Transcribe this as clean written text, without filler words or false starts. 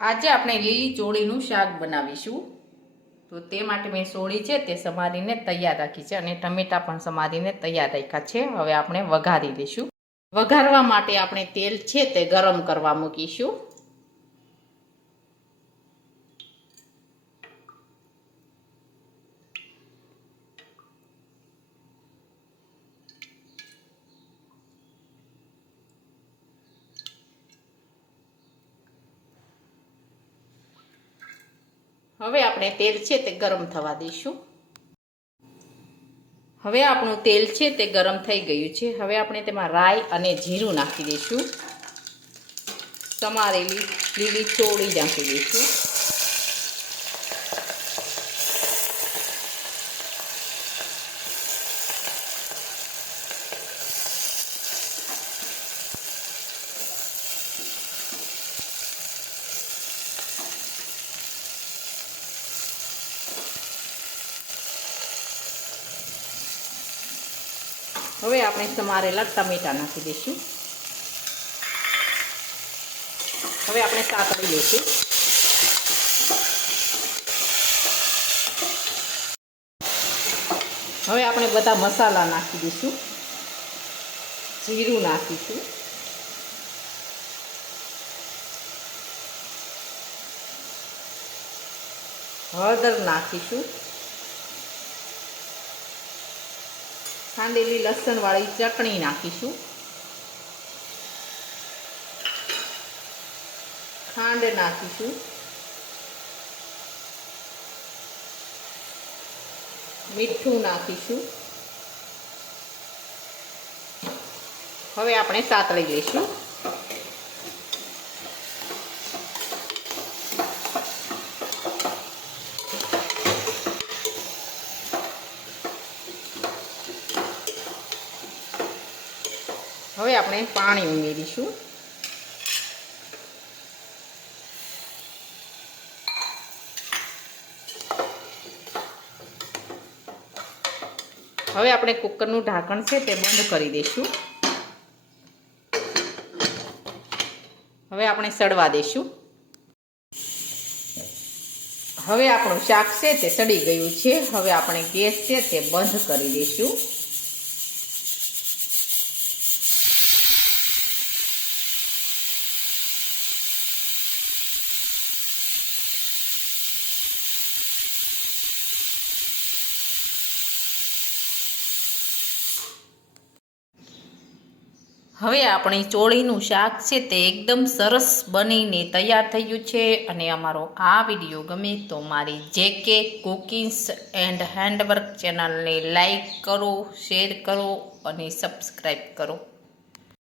આજે આપણે લીલી ચોળીનું શાક બનાવીશું. તો તે માટે મેં ચોળી છે તે સમારીને તૈયાર રાખી છે અને ટમેટાં પણ સમારીને તૈયાર રાખ્યા છે. હવે આપણે વઘારી લઈશું. વઘારવા માટે આપણે તેલ છે તે ગરમ કરવા મૂકીશું. હવે આપણે તેલ છે તે ગરમ થવા દઈશું. હવે આપણું તેલ છે તે ગરમ થઈ ગયું છે. હવે આપણે તેમાં રાઈ અને જીરું નાખી દઈશું. સમારેલી લીલી ચોળી નાખી દઈશું. હવે આપણે સમારેલા ટમેટાં નાખી દઈશું. હવે આપણે સાતળી લઈશું. હવે આપણે બધા મસાલા નાખી દઈશું. જીરું નાખીશું. હળદર નાખીશું. ખાંડેલી લસણવાળી ચટણી નાખીશું. ખાંડ નાખીશું. મીઠું નાખીશું. હવે આપણે સાતળી લઈશું. હવે આપણે પાણી ઉમેરીશું. હવે આપણે કુકરનું ઢાંકણ છે તે બંધ કરી દઈશું. હવે આપણે સડવા દઈશું. હવે આપણું શાક છે તે સડી ગયું છે. હવે આપણે ગેસ છે તે બંધ કરી દઈશું. હવે આપણી ચોળીનું શાક છે તે એકદમ સરસ બનીને તૈયાર થઈ ગયું છે. અને અમારો આ વિડીયો ગમે તો મારી JK કુકિંગ્સ એન્ડ હેન્ડવર્ક ચેનલને લાઈક કરો, શેર કરો અને સબસ્ક્રાઈબ કરો.